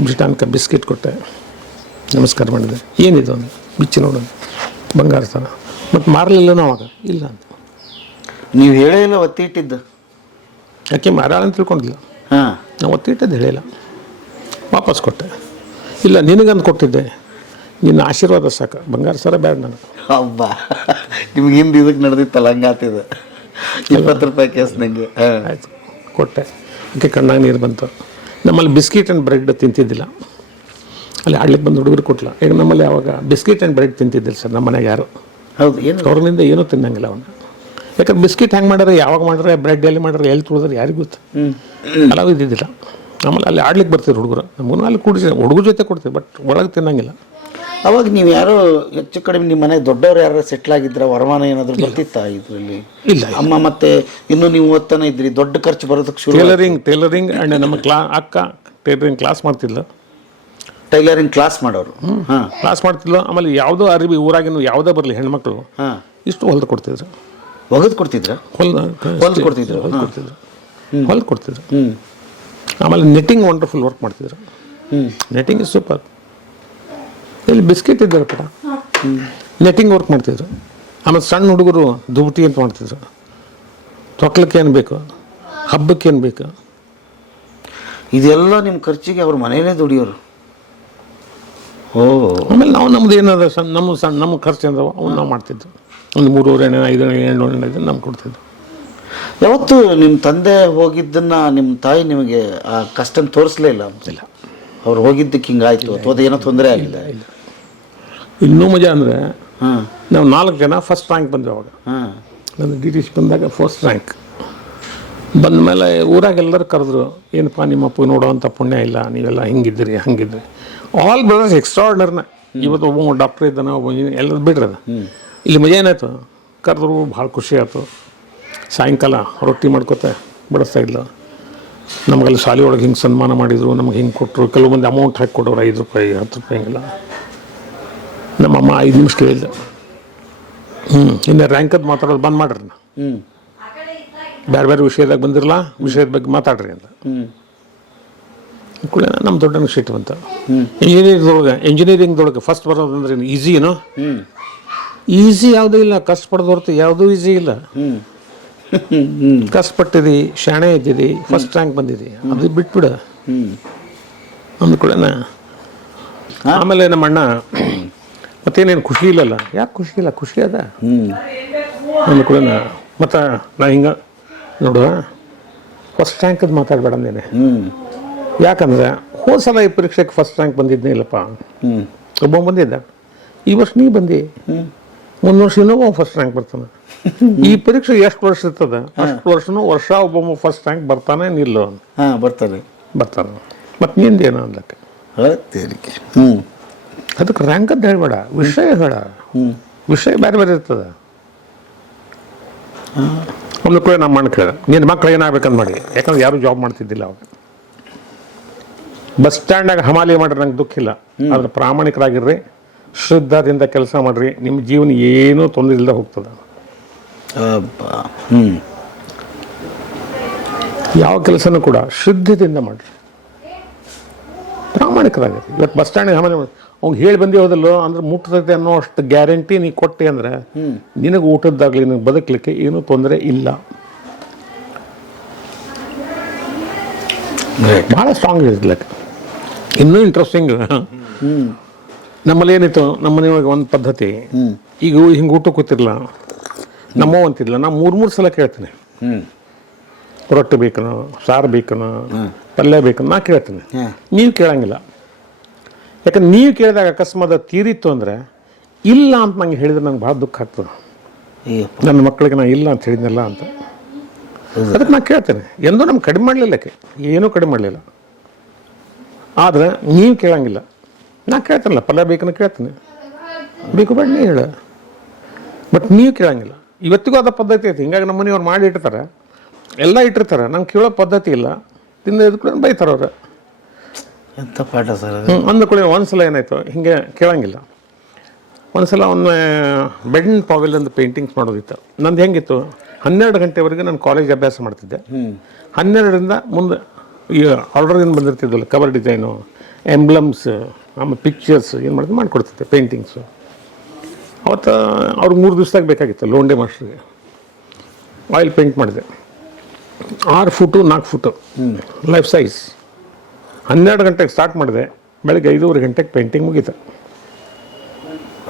ಬ್ರಿಟಾನ್ಕ ಬಿಸ್ಕೆಟ್ ಕೊಟ್ಟೆ. ನಮಸ್ಕಾರ ಮಾಡಿದೆ. ಏನಿದು ಅಂದೆ? ಬಿಚ್ಚಿ ನೋಡೋದು ಬಂಗಾರ ಸರ. ಮತ್ತು ಮಾರಲಿಲ್ಲ ಅವಾಗ ಇಲ್ಲ ಅಂತ ನೀವು ಹೇಳೇ ಇಲ್ಲ ಒತ್ತಿ ಇಟ್ಟಿದ್ದು. ಯಾಕೆ ಮಾರಾಳ ಅಂತ ತಿಳ್ಕೊಂಡಿಲ್ಲ? ಹಾಂ. ನಾವು ಒತ್ತಿಟ್ಟದ್ದು ಹೇಳಿಲ್ಲ. ವಾಪಸ್ ಕೊಟ್ಟೆ. ಇಲ್ಲ ನಿನಗಂದು ಕೊಟ್ಟಿದ್ದೆ. ನಿನ್ನ ಆಶೀರ್ವಾದ ಸಾಕು. ಬಂಗಾರ ಸರ ಬೇಡ ನನಗೆ. ಹಬ್ಬ. ನಿಮ್ಗೆ ಹಿಂದೆ ಇದಕ್ಕೆ ನಡೆದಿತ್ತಲ್ಲ ಹಂಗಾತಿದೆ ಇಪ್ಪತ್ತು ರೂಪಾಯಿ ಕೇಸ್ ನನಗೆ ಆಯಿತು. ಕೊಟ್ಟೆ. ಅದಕ್ಕೆ ಕಣ್ಣಾಗ ನೀರು ಬಂತು. ನಮ್ಮಲ್ಲಿ ಬಿಸ್ಕಿಟ್ ಆ್ಯಂಡ್ ಬ್ರೆಡ್ ತಿಂತಿದ್ದಿಲ್ಲ. ಅಲ್ಲಿ ಆಡ್ಲಿಕ್ಕೆ ಬಂದು ಹುಡುಗರು ಕೊಟ್ಲ. ಈಗ ನಮ್ಮಲ್ಲಿ ಯಾವಾಗ ಬಿಸ್ಕಿಟ್ ಆ್ಯಂಡ್ ಬ್ರೆಡ್ ತಿಂತಿದ್ದಿಲ್ಲ ಸರ್ ನಮ್ಮ ಮನೆಗೆ ಯಾರು. ಹೌದು ಏನು? ಅವ್ರನಿಂದ ಏನೂ ತಿನ್ನಂಗಿಲ್ಲ ಅವನು. ಯಾಕಂದ್ರೆ ಬಿಸ್ಕಿಟ್ ಹೆಂಗೆ ಮಾಡ್ಯಾರ ಯಾವಾಗ ಮಾಡ್ರೆ ಬ್ರೆಡ್ ಎಲ್ಲಿ ಮಾಡ್ರೆ ಎಲ್ಲಿ ತುಳಿದ್ರೆ ಯಾರಿಗೂ ಗೊತ್ತು. ಅಲಾವ್ ಇದ್ದಿದ್ದಿಲ್ಲ. ಆಮೇಲೆ ಅಲ್ಲಿ ಆಡ್ಲಿಕ್ಕೆ ಬರ್ತೀವಿ ಹುಡುಗರು. ನಮಗೂ ಅಲ್ಲಿ ಕೂಡಿಸಿ ಹುಡುಗರ ಜೊತೆ ಕೊಡ್ತೀವಿ ಬಟ್ ಒಳಗೆ ತಿನ್ನಂಗಿಲ್ಲ. ಅವಾಗ ನೀವು ಯಾರು ಹೆಚ್ಚು ಕಡಿಮೆ ನಿಮ್ಮ ಮನೆ ದೊಡ್ಡವ್ರು ಯಾರು ಸೆಟ್ಲ್ ಆಗಿದ್ರ ವರಮಾನ ಏನಾದರೂ ಬರ್ತಿತ್ತಾ ಇದರಲ್ಲಿ? ಇಲ್ಲ ಅಮ್ಮ ಮತ್ತೆ ಇನ್ನು ನೀವು ಓದ್ತಾನೆ ಇದ್ರಿ ದೊಡ್ಡ ಖರ್ಚು ಬರೋದಕ್ಕೆ ಶುರು ಟೈಲರಿಂಗ್ ಟೈಲರಿಂಗ್ ಆ್ಯಂಡ್ ನಮ್ಮ ಕ್ಲಾ ಅಕ್ಕ ಟೈಲರಿಂಗ್ ಕ್ಲಾಸ್ ಮಾಡ್ತಿದ್ಲು. ಟೈಲರಿಂಗ್ ಕ್ಲಾಸ್ ಮಾಡೋರು. ಹಾಂ. ಕ್ಲಾಸ್ ಮಾಡ್ತಿದ್ಲು. ಆಮೇಲೆ ಯಾವುದೋ ಅರಿವಿ ಊರಾಗಿನ ಯಾವುದೇ ಬರಲಿ ಹೆಣ್ಮಕ್ಳು ಹಾಂ. ಇಷ್ಟು ಹೊಲ್ದು ಕೊಡ್ತಿದ್ರು. ಒಗದು ಕೊಡ್ತಿದ್ರ ಹೊಲ್ದ ಹೊಲ್ದು ಕೊಡ್ತಿದ್ರು? ಹೊಲ್ದು ಕೊಡ್ತಿದ್ರು. ಹೊಲ್ದು ಕೊಡ್ತಿದ್ರು. ಹ್ಞೂ ಆಮೇಲೆ ನೆಟ್ಟಿಂಗ್ ವಂಡರ್ಫುಲ್ ವರ್ಕ್ ಮಾಡ್ತಿದ್ರು. ಹ್ಞೂ ನೆಟ್ಟಿಂಗ್ ಇಸ್ ಸೂಪರ್ ಇಲ್ಲಿ ಬಿಸ್ಕೆಟ್ ಇದ್ದಾರೆ ಕಡ. ನೆಟ್ಟಿಂಗ್ ವರ್ಕ್ ಮಾಡ್ತಿದ್ರು. ಆಮೇಲೆ ಸಣ್ಣ ಹುಡುಗರು ದುಬುಟಿ ಅಂತ ಮಾಡ್ತಿದ್ರು. ತೊಕ್ಲಕ್ಕೆ ಏನು ಬೇಕು? ಹಬ್ಬಕ್ಕೆ ಏನು ಬೇಕು? ಇದೆಲ್ಲ ನಿಮ್ಮ ಖರ್ಚಿಗೆ ಅವ್ರ ಮನೆಯಲ್ಲೇ ದುಡಿಯೋರು. ಓ. ಆಮೇಲೆ ನಾವು ನಮ್ದು ಏನಾದ ಸಣ್ಣ ನಮ್ಮ ಸಣ್ಣ ನಮ್ಮ ಖರ್ಚು ಏನದವ ಅವ್ನು ನಾವು ಮಾಡ್ತಿದ್ವಿ. ಒಂದು ಮೂರುವರೆ ಎಣ್ಣೆ ಐದು ಏಳು ಎಣ್ಣೆ ಇದನ್ನು ನಮ್ಗೆ ಕೊಡ್ತಿದ್ರು. ಯಾವತ್ತು ನಿಮ್ಮ ತಂದೆ ಹೋಗಿದ್ದನ್ನ ನಿಮ್ಮ ತಾಯಿ ನಿಮಗೆ ಆ ಕಷ್ಟ ತೋರಿಸಲೇ ಇಲ್ಲ? ಇಲ್ಲ. ಅವ್ರು ಹೋಗಿದ್ದಕ್ಕೆ ಹಿಂಗಾಯ್ತು ಅಥವಾ ಏನೋ ತೊಂದರೆ ಆಗಿಲ್ಲ ಇನ್ನೂ ಮಜಾ ಅಂದರೆ ಹಾಂ. ನಾವು ನಾಲ್ಕು ಜನ ಫಸ್ಟ್ ರ್ಯಾಂಕ್ ಬಂದ್ವಿ ಅವಾಗ. ಹಾಂ. ನನ್ನ ಡಿ ಟಿ ಸಿ ಬಂದಾಗ ಫಸ್ಟ್ ರ್ಯಾಂಕ್ ಬಂದ ಮೇಲೆ ಊರಾಗ ಎಲ್ಲರೂ ಕರೆದ್ರು ಏನಪ್ಪ ನಿಮ್ಮ ಅಪ್ಪ ನೋಡೋವಂಥ ಪುಣ್ಯ ಇಲ್ಲ ನೀವೆಲ್ಲ ಹಿಂಗಿದ್ರಿ ಹಂಗಿದ್ರಿ ಆಲ್ ಬ್ರದರ್ಸ್ ಎಕ್ಸ್ಟ್ರಾರ್ಡರ್ನ ಇವತ್ತು ಒಬ್ಬ ಡಾಕ್ಟ್ರ್ ಇದ್ದಾನೆ ಒಬ್ಬ ಎಲ್ಲರೂ ಬಿಡ್ರಿ ಅದು. ಇಲ್ಲಿ ಮಜಾ ಏನಾಯ್ತು? ಕರೆದ್ರು ಭಾಳ ಖುಷಿ ಆಯಿತು. ಸಾಯಂಕಾಲ ರೊಟ್ಟಿ ಮಾಡ್ಕೊತ ಬಡಿಸ್ತಾ ಇದ್ಲು. ನಮಗಲ್ಲಿ ಶಾಲೆ ಒಳಗೆ ಹಿಂಗೆ ಸನ್ಮಾನ ಮಾಡಿದರು ನಮ್ಗೆ ಹಿಂಗೆ ಕೊಟ್ಟರು ಕೆಲವು ಮಂದಿ ಅಮೌಂಟ್ ಹಾಕಿ ಕೊಡೋರು ಐದು ರೂಪಾಯಿ ಹತ್ತು ರೂಪಾಯಿ ಹಿಂಗೆಲ್ಲ. ನಮ್ಮಮ್ಮ ಐದು ನಿಮಿಷ ಕೇಳಿದ್ದೆ ಹ್ಞೂ ಇನ್ನು ರ್ಯಾಂಕದ್ದು ಮಾತಾಡೋದು ಬಂದ್ ಮಾಡ್ರಿ ನಾ. ಹ್ಞೂ ಬೇರೆ ಬೇರೆ ವಿಷಯದಾಗ ಬಂದಿರಲ್ಲ ವಿಷಯದ ಬಗ್ಗೆ ಮಾತಾಡ್ರಿ ಅಂತ. ಹ್ಞೂ ಕೂಡ ನಮ್ಮ ದೊಡ್ಡ ಸಿಟ್ಟು ಬಂತ. ಇಂಜಿನಿಯರಿಂಗ್ದೊಳಗೆ ಇಂಜಿನಿಯರಿಂಗ್ದೊಳಗೆ ಫಸ್ಟ್ ಬರೋದಂದ್ರೆ ಈಸಿ ಏನು? ಹ್ಞೂ ಈಸಿ ಯಾವುದೂ ಇಲ್ಲ ಕಷ್ಟಪಡೋದು ಹೊರತು ಯಾವುದೂ ಈಸಿ ಇಲ್ಲ. ಕಷ್ಟಪಟ್ಟಿದಿ ಶಾಣೆ ಇದ್ದಿದಿ ಫಸ್ಟ್ ರ್ಯಾಂಕ್ ಬಂದಿದಿ ಅದು ಬಿಟ್ಬಿಡ. ಹ್ಞೂ ಅಂದ ಕೂಡ ಆಮೇಲೆ ನಮ್ಮ ಅಣ್ಣ ಮತ್ತೇನೇನು ಖುಷಿ ಇಲ್ಲಲ್ಲ? ಯಾಕೆ ಖುಷಿ ಇಲ್ಲ? ಖುಷಿ ಅದ. ಹ್ಞೂ ಮತ್ತೆ ನಾ ಹಿಂಗೆ ನೋಡು ಫಸ್ಟ್ ರ್ಯಾಂಕದ್ದು ಮಾತಾಡಬೇಡ ಅಂದೇನೆ. ಹ್ಞೂ ಯಾಕಂದ್ರೆ ಹೋದ ಸಲ ಈ ಪರೀಕ್ಷೆಗೆ ಫಸ್ಟ್ ರ್ಯಾಂಕ್ ಬಂದಿದ್ನೇ ಇಲ್ಲಪ್ಪ. ಹ್ಞೂ ಒಬ್ಬ ಬಂದಿದ್ದ. ಈ ವರ್ಷ ನೀ ಬಂದಿ. ಮುಂದಿನ ವರ್ಷ ಇನ್ನೊಬ್ಬ ಫಸ್ಟ್ ರ್ಯಾಂಕ್ ಬರ್ತಾನೆ. ಈ ಪರೀಕ್ಷೆ ಎಷ್ಟು ವರ್ಷ ಇರ್ತದ? ಅಷ್ಟು ವರ್ಷನೂ ವರ್ಷ ಒಬ್ಬೊಬ್ಬ ಫಸ್ಟ್ ರ್ಯಾಂಕ್ ಬರ್ತಾನೆ ನಿಲ್ಲೋ ಹಾಂ ಬರ್ತಾರೆ. ಬರ್ತಾನೆ. ಮತ್ತು ನಿಂದೇನು ಅಂದಕ್ಕೆ ತೇರಿಕೆ. ಹ್ಞೂ ಅದಕ್ಕೆ ರ್ಯಾಂಕ್ ಅಂತ ಹೇಳ್ಬೇಡ. ವಿಷಯ ಹೇಳ. ವಿಷಯ ಬೇರೆ ಬೇರೆ ಇರ್ತದ. ಒಂದು ಕೂಡ ನಮ್ಮ ಮಣ್ಣು ಕೇಳ. ನಿನ್ನ ಮಕ್ಳು ಏನಾಗ್ಬೇಕಂತ ಮಾಡಿ. ಯಾಕಂದ್ರೆ ಯಾರು ಜಾಬ್ ಮಾಡ್ತಿದ್ದಿಲ್ಲ ಅವಾಗ ಬಸ್ ಸ್ಟ್ಯಾಂಡಾಗ ಹಮಾಲಿ ಮಾಡ್ರೆ ನಂಗೆ ದುಃಖ ಇಲ್ಲ. ಆದ್ರೆ ಪ್ರಾಮಾಣಿಕರಾಗಿರ್ರಿ. ಶ್ರದ್ಧಾದಿಂದ ಕೆಲಸ ಮಾಡ್ರಿ ನಿಮ್ಮ ಜೀವನ ಏನೂ ತೊಂದರೆ ಇಲ್ಲದೆ ಹೋಗ್ತದೆ. ಹ್ಞೂ ಯಾವ ಕೆಲಸನೂ ಕೂಡ ಶುದ್ಧದಿಂದ ಮಾಡ್ರಿ. ಪ್ರಾಮಾಣಿಕರಾಗಿರಿ. ಇವತ್ತು ಬಸ್ ಸ್ಟ್ಯಾಂಡಿಗೆ ಆಮೇಲೆ ಅವ್ನು ಹೇಳಿ ಬಂದಿ ಹೋದಲ್ಲೋ ಅಂದ್ರೆ ಮುಟ್ತೈತೆ ಅನ್ನೋ ಅಷ್ಟು ಗ್ಯಾರಂಟಿ ನೀ ಕೊಟ್ಟೆ ಅಂದ್ರೆ ನಿನಗೆ ಊಟದ್ದಾಗಲಿ ನಿನಗೆ ಬದುಕಲಿಕ್ಕೆ ಏನೂ ತೊಂದರೆ ಇಲ್ಲ. ಭಾಳ ಸ್ಟ್ರಾಂಗ್ ಇರ್ಲಿಕ್ಕೆ ಇನ್ನೂ ಇಂಟ್ರೆಸ್ಟಿಂಗ್ ಹ್ಞೂ ನಮ್ಮಲ್ಲಿ ಏನಿತ್ತು ನಮ್ಮ ಮನೆಯೊಳಗೆ ಒಂದು ಪದ್ಧತಿ. ಈಗ ಹಿಂಗೆ ಊಟ ಕೂತಿರಲ್ಲ ನಮ್ಮವ್ವ ಅಂತಿದ್ಲ ನಾ ಮೂರು ಮೂರು ಸಲ ಕೇಳ್ತೀನಿ. ರೊಟ್ಟಿ ಬೇಕನ ಸಾರು ಬೇಕನ ಪಲ್ಯ ಬೇಕನ ನಾ ಕೇಳ್ತೀನಿ. ನೀವು ಕೇಳಂಗಿಲ್ಲ. ಯಾಕಂದ್ರೆ ನೀವು ಕೇಳಿದಾಗ ಅಕಸ್ಮಾತ್ ತೀರಿತ್ತು ಅಂದರೆ ಇಲ್ಲ ಅಂತ ನಂಗೆ ಹೇಳಿದ್ರೆ ನಂಗೆ ಭಾಳ ದುಃಖ ಆಗ್ತದೆ. ನನ್ನ ಮಕ್ಕಳಿಗೆ ನಾ ಇಲ್ಲ ಅಂತ ಹೇಳಿದ್ನಲ್ಲ ಅಂತ. ಅದಕ್ಕೆ ನಾ ಕೇಳ್ತೇನೆ. ಎಂದೂ ನಮ್ಗೆ ಕಡಿಮೆ ಮಾಡಲಿಲ್ಲಕ್ಕೆ ಏನೂ ಕಡಿಮೆ ಮಾಡಲಿಲ್ಲ. ಆದ್ರೆ ನೀವು ಕೇಳಂಗಿಲ್ಲ. ನಾ ಕೇಳ್ತೇನಲ್ಲ ಪಲ್ಯ ಬೇಕನ್ನ ಕೇಳ್ತೀನಿ. ಬೇಕು ಬೇಡ ನೀ ಹೇಳ. ಬಟ್ ನೀವು ಕೇಳಂಗಿಲ್ಲ. ಇವತ್ತಿಗೂ ಅದ ಪದ್ಧತಿ ಐತಿ. ಹಿಂಗಾಗಿ ನಮ್ಮ ಮನೆಯವ್ರು ಮಾಡಿ ಇಟ್ಟಿರ್ತಾರೆ. ಎಲ್ಲ ಇಟ್ಟಿರ್ತಾರೆ. ನಂಗೆ ಕೇಳೋ ಪದ್ಧತಿ ಇಲ್ಲ. ತಿಂದ ಕೂಡ ಬೈತಾರೆ ಅವ್ರು. ಎಂಥ ಪಾಠ ಸರ್ ಅದು? ಕೂಡ ಒಂದ್ಸಲ ಏನಾಯ್ತು ಹಿಂಗೆ ಕೇಳಂಗಿಲ್ಲ. ಒಂದ್ಸಲ ಒಂದು ಬೆಡ್ನ್ ಪಾವೆಲ್ ಅಂತ ಪೇಂಟಿಂಗ್ಸ್ ಮಾಡೋದಿತ್ತು. ನಂದು ಹೆಂಗಿತ್ತು ಹನ್ನೆರಡು ಗಂಟೆವರೆಗೆ ನಾನು ಕಾಲೇಜ್ ಅಭ್ಯಾಸ ಮಾಡ್ತಿದ್ದೆ. ಹನ್ನೆರಡರಿಂದ ಮುಂದೆ ಈ ಆರ್ಡರ್ ಏನು ಬಂದಿರ್ತಿದ್ವಲ್ಲ ಕವರ್ ಡಿಸೈನು ಎಂಬ್ಲಮ್ಸ್ ಆಮೇಲೆ ಪಿಕ್ಚರ್ಸ್ ಏನು ಮಾಡಿದ್ರೆ ಮಾಡಿಕೊಡ್ತಿದ್ದೆ ಪೇಂಟಿಂಗ್ಸು ಅವತ್ತು ಅವ್ರಿಗೆ ಮೂರು ದಿವಸದಾಗ ಬೇಕಾಗಿತ್ತು ಲೋಂಡೆ ಮಾಸ್ಟ್ರಿಗೆ. ಆಯಿಲ್ ಪೇಂಟ್ ಮಾಡಿದೆ. ಆರು ಫುಟು ನಾಲ್ಕು ಫುಟು. ಲೈಫ್ ಸೈಜ್ ಹನ್ನೆರಡು ಗಂಟೆಗೆ ಸ್ಟಾರ್ಟ್ ಮಾಡಿದೆ. ಬೆಳಗ್ಗೆ ಐದೂವರೆ ಗಂಟೆಗೆ ಪೇಂಟಿಂಗ್ ಮುಗೀತು.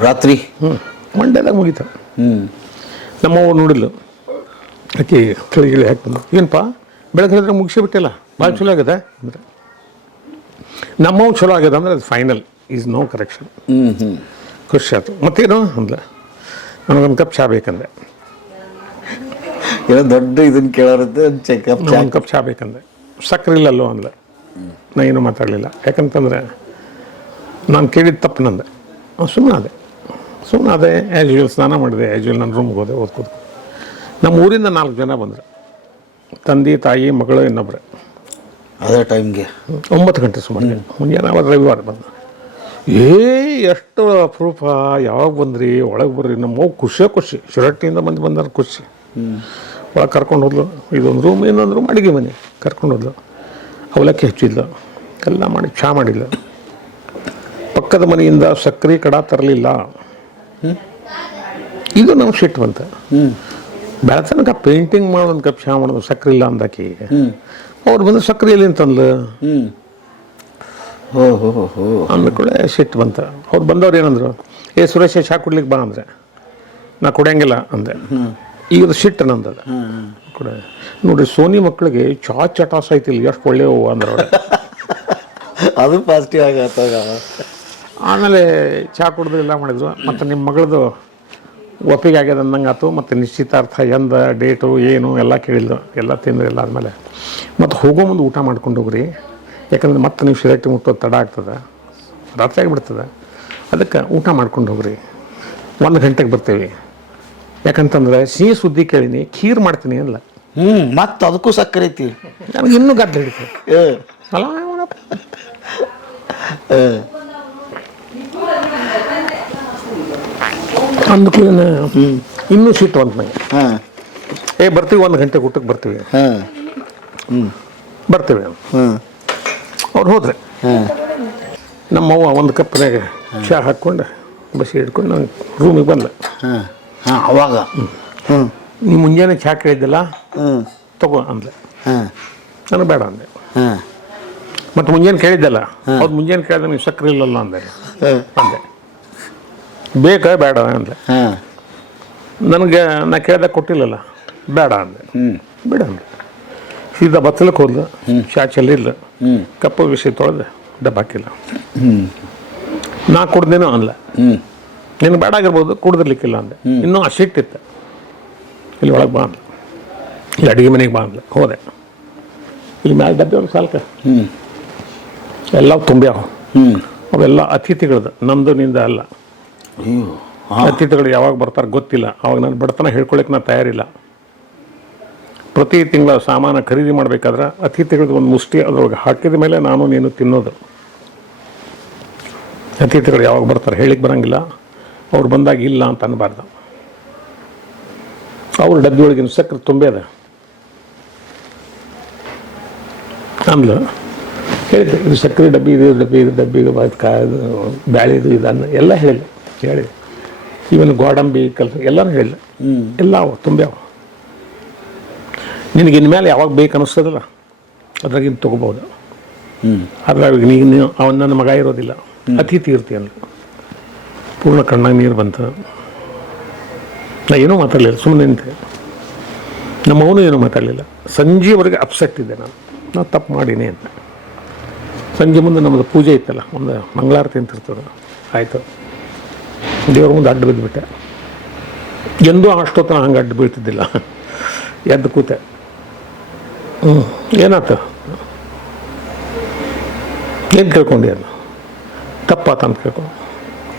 ರಾತ್ರಿ? ಹ್ಞೂ ಮಂಡೇದಾಗ ಮುಗೀತು. ಹ್ಞೂ ನಮ್ಮವ್ರು ನೋಡಿದ್ಲು. ಆಕೆ ತಳಿ ಗಿಳಿ ಹಾಕಿ ಬಂದು ಏನಪ್ಪ? ಬೆಳಗ್ಗೆ ಹೇಳಿದ್ರೆ ಮುಗಿಸಿಬಿಟ್ಟಿಲ್ಲ. ಭಾಳ ಚಲೋ ಆಗಿದೆ. ಅಂದರೆ ನಮ್ಮವ್ ಚಲೋ ಆಗ್ಯದ ಅಂದ್ರೆ ಅದು ಫೈನಲ್ ಈಸ್ ನೋ ಕರೆಕ್ಷನ್ ಹ್ಞೂ ಹ್ಞೂ ಖುಷಿ ಆಯ್ತು. ಮತ್ತೇನು? ಅಂದ್ಲ. ನನಗೊಂದು ಕಪ್ ಚಾ ಬೇಕಂದೆ ಏನೋ ದೊಡ್ಡ ಇದನ್ನು ಕೇಳೋರದ್ದು ಒಂದು ಚೆಕಪ್ ಒಂದು ಕಪ್ ಚಾ ಬೇಕಂದೆ ಸಕ್ಕರೆ ಇಲ್ಲಲ್ಲೋ ಅಂದ್ಲೆ. ನಾ ಏನೂ ಮಾತಾಡಲಿಲ್ಲ. ಯಾಕಂತಂದ್ರೆ ನಾನು ಕೇಳಿದ ತಪ್ಪು ನಂದೆ. ಸುಮ್ಮನೆ ಅದೇ ಸುಮ್ಮನೆ ಅದೇ ಆ್ಯಸ್ ಯೂಲ್ ಸ್ನಾನ ಮಾಡಿದೆ ಆ್ಯಸ್ ಯೂಲ್ ನನ್ನ ರೂಮ್ಗೆ ಹೋದೆ ಓದ್ಕೋದು ನಮ್ಮ ಊರಿಂದ ನಾಲ್ಕು ಜನ ಬಂದರು. ತಂದೆ ತಾಯಿ ಮಗಳು ಇನ್ನೊಬ್ಬರು ಅದೇ ಟೈಮ್ಗೆ. ಒಂಬತ್ತು ಗಂಟೆ ಸುಮಾರು. ಮುಂಜಾನೆ ರವಿವಾರ ಬಂದ. ಏ ಎಷ್ಟು ಅಪರೂಪ. ಯಾವಾಗ ಬಂದ್ರಿ? ಒಳಗೆ ಬರ್ರಿ. ನಮ್ಮ ಖುಷಿಯೇ ಖುಷಿ ಶಿರಟ್ಟಿಯಿಂದ ಮಂದಿ ಬಂದಾರ ಖುಷಿ. ಒಳಗೆ ಕರ್ಕೊಂಡು ಹೋದ್ಲು. ಇದೊಂದು ರೂಮ್ ಇನ್ನೊಂದು ರೂಮ್ ಅಡುಗೆ ಮನೆ. ಕರ್ಕೊಂಡು ಹೋದ್ಲು. ಅವಲಕ್ಕಿ ಹೆಚ್ಚಿದ್ಲು. ಎಲ್ಲ ಮಾಡಿ ಚಹಾ ಮಾಡಿಲ್ಲ ಪಕ್ಕದ ಮನೆಯಿಂದ ಸಕ್ಕರೆ ಕಡ ತರಲಿಲ್ಲ. ಇದು ನಮ್ಮ ಸಿಟ್ಟು ಬಂತ. ಬೆಳತನಕ ಪೇಂಟಿಂಗ್ ಮಾಡೋ ಒಂದು ಕಪ್ ಚಹಾ ಮಾಡೋದು ಸಕ್ಕರೆ ಇಲ್ಲ ಅಂದಾಕಿ. ಅವ್ರು ಬಂದು ಸಕ್ಕರೆ ಎಲ್ಲಿ ಅಂತಂದ್ಲು ಹೋ ಹೋ ಹೋ ಕೂಡ ಸಿಟ್ಟು ಬಂತ. ಅವ್ರು ಬಂದವ್ರು ಏನಂದ್ರು ಏ ಸುರೇಶ ಚಹಾ ಕುಡ್ಲಿಕ್ಕೆ ಬಾ ಅಂದ್ರೆ ನಾ ಕುಡಿಯಂಗಿಲ್ಲ ಅಂದೆ. ಈಗ ಸಿಟ್ಟು ನಂದದ ಕೂಡ ನೋಡಿ ಸೋನಿ ಮಕ್ಕಳಿಗೆ ಚಾ ಚಟಾಸ್ ಐತಿಲ್ಲ ಎಷ್ಟು ಒಳ್ಳೆಯವು ಅಂದ್ರೆ. ಅದು ಪಾಸಿಟಿವ್ ಆಗತ್ತಾಗ ಆಮೇಲೆ ಚಾ ಕುಡಿದು ಎಲ್ಲ ಮಾಡಿದ್ರು. ಮತ್ತು ನಿಮ್ಮ ಮಗಳದು ಒಪ್ಪಿಗೆ ಆಗ್ಯದ ಅಂದಂಗೆ ಆತು ಮತ್ತು ನಿಶ್ಚಿತಾರ್ಥ ಎಂದ ಡೇಟು ಏನು ಎಲ್ಲ ಕೇಳಿದ್ರು ಎಲ್ಲ ತಿಂದು ಎಲ್ಲ ಆದಮೇಲೆ. ಮತ್ತು ಹೋಗೋ ಮುಂದೆ ಊಟ ಮಾಡ್ಕೊಂಡು ಹೋಗ್ರಿ. ಯಾಕಂದ್ರೆ ಮತ್ತೆ ನೀವು ಶಿರಟ್ಟಿ ಮುಟ್ಟೋದು ತಡ ಆಗ್ತದೆ. ರಾತ್ರಿ ಆಗಿಬಿಡ್ತದೆ. ಅದಕ್ಕೆ ಊಟ ಮಾಡ್ಕೊಂಡು ಹೋಗ್ರಿ. ಒಂದು ಗಂಟೆಗೆ ಬರ್ತೀವಿ. ಯಾಕಂತಂದ್ರೆ ಸಿಹಿ ಸುದ್ದಿ ಕೇಳೀನಿ ಖೀರ್ ಮಾಡ್ತೀನಿ ಅಲ್ಲ ಹ್ಞೂ ಮತ್ತೆ ಅದಕ್ಕೂ ಸಕ್ಕರೆ ಐತಿ. ನನಗೆ ಇನ್ನೂ ಗದ್ದೆ ಹಿಡಿತು ಅಲ್ಲ ಏ. ಅಂದ್ಕೂಲೇನ ಇನ್ನೂ ಸಿಟ್ಟು ಅಂತ ನಂಗೆ ಹಾ. ಏ ಬರ್ತೀವಿ ಒಂದು ಗಂಟೆ ಊಟಕ್ಕೆ ಬರ್ತೀವಿ. ಹ್ಞೂ ಬರ್ತೀವಿ ಹಾಂ. ಅವ್ರು ಹೋದ್ರೆ. ಹಾಂ. ನಮ್ಮವ್ವ ಒಂದು ಕಪ್ನಾಗ ಚಹಾ ಹಾಕ್ಕೊಂಡು ಬಸ್ ಹಿಡ್ಕೊಂಡು ನಾನು ರೂಮಿಗೆ ಬಂದೆ. ಹಾಂ. ಹಾಂ ಅವಾಗ? ಹ್ಞೂ ನೀವು ಮುಂಜಾನೆ ಚಹಾ ಕೇಳಿದ್ದಲ್ಲ? ಹ್ಞೂ ತಗೋ ಅಂದೆ ಹಾಂ. ನಾನು ಬೇಡ ಅಂದೆ. ಹಾಂ. ಮತ್ತು ಮುಂಜಾನೆ ಕೇಳಿದ್ದಲ್ಲ? ಅವ್ರು ಮುಂಜಾನೆ ಕೇಳಿದ್ರೆ ನೀವು ಸಕ್ಕರೆ ಇಲ್ಲಲ್ಲ ಅಂದೆ. ಅಂದೆ. ಬೇಕಾ ಬೇಡ ಅಂದೆ. ಹಾ. ನನಗೆ ನಾ ಕೇಳ್ದಾಗ ಕೊಟ್ಟಿಲ್ಲಲ್ಲ ಬೇಡ ಅಂದೆ. ಬೇಡ ಅಂದೆ. ಸೀದಾ ಬತ್ತಲಕ್ಕೆ ಹೋದ್ಲು ಶಾಚಲ್ಲಿ ಇಲ್ಲ ಕಪ್ಪು ವಿಷಯ ತೊಳೆದೆ ಡಬ್ಬ ಹಾಕಿಲ್ಲ. ನಾ ಕುಡ್ದೇನೋ ಅನ್ಲ ನಿನ್ಗೆ ಬೇಡ ಆಗಿರ್ಬೋದು ಕುಡ್ದಿರ್ಲಿಕ್ಕಿಲ್ಲ ಅಂದೆ. ಇನ್ನೂ ಆ ಸಿಟ್ಟಿತ್ತು ಇಲ್ಲಿ ಒಳಗೆ ಬಾ ಅಂದ್ಲು. ಇಲ್ಲಿ ಅಡುಗೆ ಮನೆಗೆ ಬಾ ಅಂದ್ಲು. ಹೋದೆ. ಇಲ್ಲಿ ಮ್ಯಾಲ ಡಬ್ಬಿ ಒಂದು ಸಾಲ್ಕ. ಹ್ಞೂ ಎಲ್ಲ ತುಂಬ್ಯಾವ. ಹ್ಞೂ ಅವೆಲ್ಲ ಅತಿಥಿಗಳದ್ದು ನಮ್ಮದು ನಿಂದ ಅಲ್ಲ. ಅತಿಥಿಗಳು ಯಾವಾಗ ಬರ್ತಾರೆ ಗೊತ್ತಿಲ್ಲ. ಅವಾಗ ನಾನು ಬಡತನ ಹೇಳ್ಕೊಳಕ್ಕೆ ನಾನು ತಯಾರಿಲ್ಲ. ಪ್ರತಿ ತಿಂಗಳ ಸಾಮಾನು ಖರೀದಿ ಮಾಡಬೇಕಾದ್ರೆ ಅತಿಥಿಗಳದ್ದು ಒಂದು ಮುಷ್ಟಿ ಅದ್ರೊಳಗೆ ಹಾಕಿದ ಮೇಲೆ ನಾನು ನೀನು ತಿನ್ನೋದು. ಅತಿಥಿಗಳು ಯಾವಾಗ ಬರ್ತಾರೆ ಹೇಳಿಕ್ಕೆ ಬರಂಗಿಲ್ಲ. ಅವ್ರು ಬಂದಾಗ ಇಲ್ಲ ಅಂತ ಅನ್ನಬಾರ್ದು ಅವ್ರ ಡಬ್ಬಿ ಒಳಗಿನ ಸಕ್ಕರೆ ತುಂಬ್ಯದ ಆಮೇಲೆ ಹೇಳಿದ್ದೆ ಇದು ಸಕ್ಕರೆ ಡಬ್ಬಿ, ಇದು ಡಬ್ಬಿ ಇದು ಡಬ್ಬಿ, ಇದು ಅದು ಕಾ, ಇದು ಬ್ಯಾಳೆ, ಇದು ಇದನ್ನು ಎಲ್ಲ ಹೇಳಿದೆ ಹೇಳಿದೆ ಇವನು ಗೋಡಂಬಿ ಕಲ್ ಎಲ್ಲರೂ ಹೇಳಿಲ್ಲ. ಎಲ್ಲ ಅವು ತುಂಬ್ಯಾವ. ನಿನಗೆ ಇನ್ಮೇಲೆ ಯಾವಾಗ ಬೇಕು ಅನ್ನಿಸ್ತದಲ್ಲ ಅದ್ರಾಗಿಂದ ತೊಗೋಬೋದು ಅದ್ರಾಗ ನೀನು ಅವನ ನನ್ನ ಮಗ ಇರೋದಿಲ್ಲ. ಅತಿಥಿ ಇರ್ತೀಯಲ್ಲ ಪೂರ್ಣ ಕಣ್ಣಾಗ ನೀರು ಬಂತು. ನಾ ಏನೂ ಮಾತಾಡಲಿಲ್ಲ ಸುಮ್ಮನೆ ನಿಂತೆ. ನಮ್ಮ ಅವನು ಏನೂ ಮಾತಾಡಲಿಲ್ಲ. ಸಂಜೆವರೆಗೆ ಅಪ್ಸೆಟ್ ಇದ್ದೆ ನಾನು. ನಾ ತಪ್ಪು ಮಾಡೀನಿ ಅಂತ. ಸಂಜೆ ಮುಂದೆ ನಮ್ಮದು ಪೂಜೆ ಇತ್ತಲ್ಲ ಒಂದು ಮಂಗಳಾರತಿ ಅಂತ ಇರ್ತದೆ ಆಯಿತು. ದೇವ್ರ ಮುಂದೆ ಅಡ್ಡ ಬಿದ್ದುಬಿಟ್ಟೆ ಎಂದೂ ಅಷ್ಟೊತ್ತನ ಹಂಗೆ ಅಡ್ಡ ಬೀಳ್ತಿದ್ದಿಲ್ಲ. ಎದ್ದು ಕೂತೆ. ಹ್ಞೂ ಏನಾಯ್ತು? ಏನು ಕೇಳ್ಕೊಂಡೆ ಅದು ತಪ್ಪಾತ ಅಂತ ಕೇಳ್ಕೊಂಡು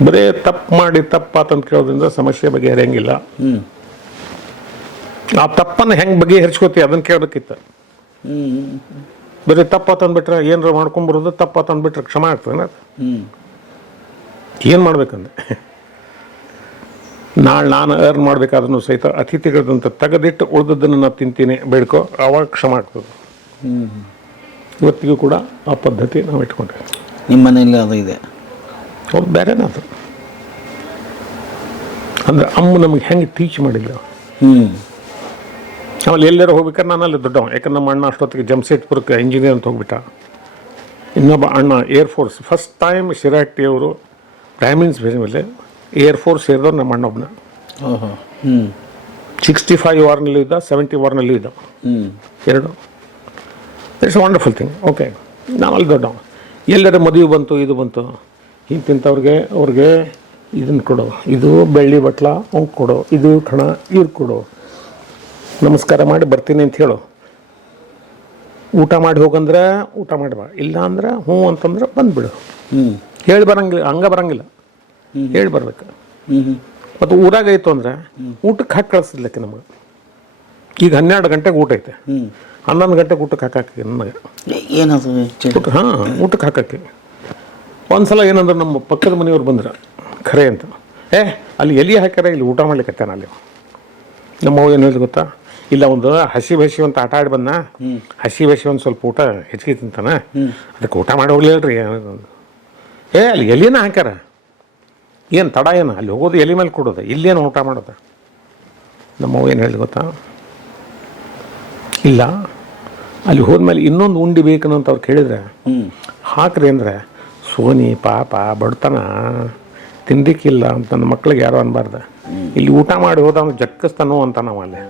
ಬರೇ ತಪ್ಪು ಮಾಡಿ ತಪ್ಪಾತ ಅಂತ ಕೇಳೋದ್ರಿಂದ ಸಮಸ್ಯೆ ಬಗೆಹರಿಯಂಗಿಲ್ಲ. ಹ್ಞೂ ಆ ತಪ್ಪನ್ನು ಹೆಂಗೆ ಬಗೆಹರಿಸ್ಕೋತಿ ಅದನ್ನು ಕೇಳಬೇಕಿತ್ತು ಬರೀ ತಪ್ಪಾತ ಅಂದ್ಬಿಟ್ರೆ ಏನಾರ ಮಾಡ್ಕೊಂಬರೋದು ತಪ್ಪಾತ ಅಂದ್ಬಿಟ್ರೆ ಕ್ಷಮ ಆಗ್ತದೆ ಏನಾಯ್ತು? ಹ್ಞೂ ಏನು ಮಾಡ್ಬೇಕಂದ್ರೆ ನಾಳೆ ನಾನು ಅರ್ನ್ ಮಾಡಬೇಕಾದ್ರೂ ಸಹಿತ ಅತಿಥಿಗಳದಂತ ತೆಗೆದಿಟ್ಟು ಉಳಿದದ್ದನ್ನು ನಾನು ತಿಂತೀನಿ ಬೇಡ್ಕೋ ಅವಾಗ ಕ್ಷಮ ಆಗ್ತದೆ. ಇವತ್ತಿಗೂ ಕೂಡ ಆ ಪದ್ಧತಿ ನಾವು ಇಟ್ಕೊಂಡ್ರೆ ನಿಮ್ಮ ಮನೆಯಲ್ಲಿ ಅದು ಇದೆ. ಅವ್ರು ಬೇರೆನಾದ್ರು ಅದು. ಅಂದ್ರೆ ಅಮ್ಮ ನಮಗೆ ಹೆಂಗೆ ಟೀಚ್ ಮಾಡಿಲ್ಲ ಹ್ಞೂ ಆಮೇಲೆ ಎಲ್ಲರೂ ಹೋಗ್ಬೇಕಾದ್ರೆ ನಾನು ಅಲ್ಲಿ ದೊಡ್ಡವ ಯಾಕಂದ್ರೆ ನಮ್ಮ ಅಣ್ಣ ಅಷ್ಟೊತ್ತಿಗೆ ಜಮ್ಸೇಟ್ಪುರಕ್ಕೆ ಇಂಜಿನಿಯರ್ ಅಂತ ಹೋಗ್ಬಿಟ್ಟ. ಇನ್ನೊಬ್ಬ ಅಣ್ಣ ಏರ್ ಫೋರ್ಸ್ ಫಸ್ಟ್ ಟೈಮ್ ಶಿರಾಟ್ಟಿಯವರು ಅವರು ಬೇರೆ ಮೇಲೆ ಏರ್ ಫೋರ್ಸ್ ಸೇರಿದವ್ರು ನಮ್ಮ ಅಣ್ಣ ಒಬ್ಬನ ಓಹೋ ಹ್ಞೂ ಸಿಕ್ಸ್ಟಿ ಫೈವ್ ವಾರ್ನಲ್ಲೂ ಇದ್ದ ಸೆವೆಂಟಿ ವಾರ್ನಲ್ಲೂ ಇದ್ದ. ಹ್ಞೂ ಎರಡು. ಇಟ್ಸ್ ವಂಡರ್ಫುಲ್ ಥಿಂಗ್ ಓಕೆ ನಾವು ಅಲ್ಲಿ ದೊಡ್ಡ ಎಲ್ಲರ ಮದುವೆ ಬಂತು ಇದು ಬಂತು. ಇಂತಿಂಥವ್ರಿಗೆ ಅವ್ರಿಗೆ ಇದನ್ನು ಕೊಡು. ಇದು ಬೆಳ್ಳಿ ಬಟ್ಲ ಅವ್ಗೆ ಕೊಡು. ಇದು ಕಣ ಇವ್ರು ಕೊಡು. ನಮಸ್ಕಾರ ಮಾಡಿ ಬರ್ತೀನಿ ಅಂತ ಹೇಳು. ಊಟ ಮಾಡಿ ಹೋಗಂದ್ರೆ ಊಟ ಮಾಡಿ ಬಾ. ಇಲ್ಲ ಅಂದ್ರೆ ಹ್ಞೂ ಅಂತಂದ್ರೆ ಬಂದುಬಿಡು. ಹ್ಞೂ ಹೇಳಿ ಬರಂಗಿಲ್ಲ ಹಂಗೆ ಬರಂಗಿಲ್ಲ. ಹೇಳಿ ಬರ್ಬೇಕು. ಮತ್ತು ಊರಾಗ ಐತು ಅಂದ್ರೆ ಊಟಕ್ಕೆ ಹಾಕಿ ಕಳಿಸ್ಲಿಕ್ಕೆ ನಮಗೆ. ಈಗ ಹನ್ನೆರಡು ಗಂಟೆಗೆ ಊಟ ಐತೆ. ಹನ್ನೊಂದು ಗಂಟೆಗೆ ಊಟಕ್ಕೆ ಹಾಕಕ್ಕೆ ನನಗೆ ಏನದು ಊಟ ಹಾಂ ಊಟಕ್ಕೆ ಹಾಕಕ್ಕೆ ಒಂದ್ಸಲ ಏನಂದ್ರೆ ನಮ್ಮ ಪಕ್ಕದ ಮನೆಯವ್ರು ಬಂದ್ರೆ ಖರೆ ಅಂತ. ಏ ಅಲ್ಲಿ ಎಲ್ಲಿ ಹಾಕ್ಯಾರ ಇಲ್ಲಿ ಊಟ ಮಾಡ್ಲಿಕ್ಕೆ ಅಲ್ಲಿ ನಮ್ಮ ಅವ್ರು ಏನು ಹೇಳಿದ್ರು ಗೊತ್ತಾ? ಇಲ್ಲ ಒಂದು ಹಸಿ ಬಸಿ ಅಂತ ಆಟ ಆಡಿ ಬಂದ ಹಸಿ ಬಸಿ ಒಂದು ಸ್ವಲ್ಪ ಊಟ ಹೆಚ್ಚಿಗೆ ತಿಂತಾನೆ? ಅದಕ್ಕೆ ಊಟ ಮಾಡಿ ಹೋಗ್ಲಿಲ್ರಿ ಏ ಅಲ್ಲಿ ಎಲ್ಲಿನ ಹಾಕ್ಯಾರ. ಏನು ತಡ ಏನು? ಅಲ್ಲಿ ಹೋಗೋದು ಎಲೆ ಮೇಲೆ ಕೊಡೋದು. ಇಲ್ಲೇನು ಊಟ ಮಾಡೋದು? ನಮ್ಮ ಅವ್ವ ಏನು ಹೇಳಿ ಗೊತ್ತಾ? ಇಲ್ಲ. ಅಲ್ಲಿ ಹೋದ್ಮೇಲೆ ಇನ್ನೊಂದು ಉಂಡಿ ಬೇಕು ಅಂತ ಅವ್ರು ಕೇಳಿದ್ರೆ ಹಾಕ್ರಿ ಅಂದರೆ ಸೋನಿ ಪಾಪ ಬಡತನ ತಿಂದಿಕ್ಕಿಲ್ಲ ಅಂತ ನನ್ನ ಮಕ್ಳಿಗೆ ಯಾರೋ ಅನ್ಬಾರ್ದು? ಇಲ್ಲಿ ಊಟ ಮಾಡಿ ಹೋದ ಅವ್ನು ಜಕ್ಕಸ್ತಾನೋ ಅಂತ ನಾವು ಅಲ್ಲಿ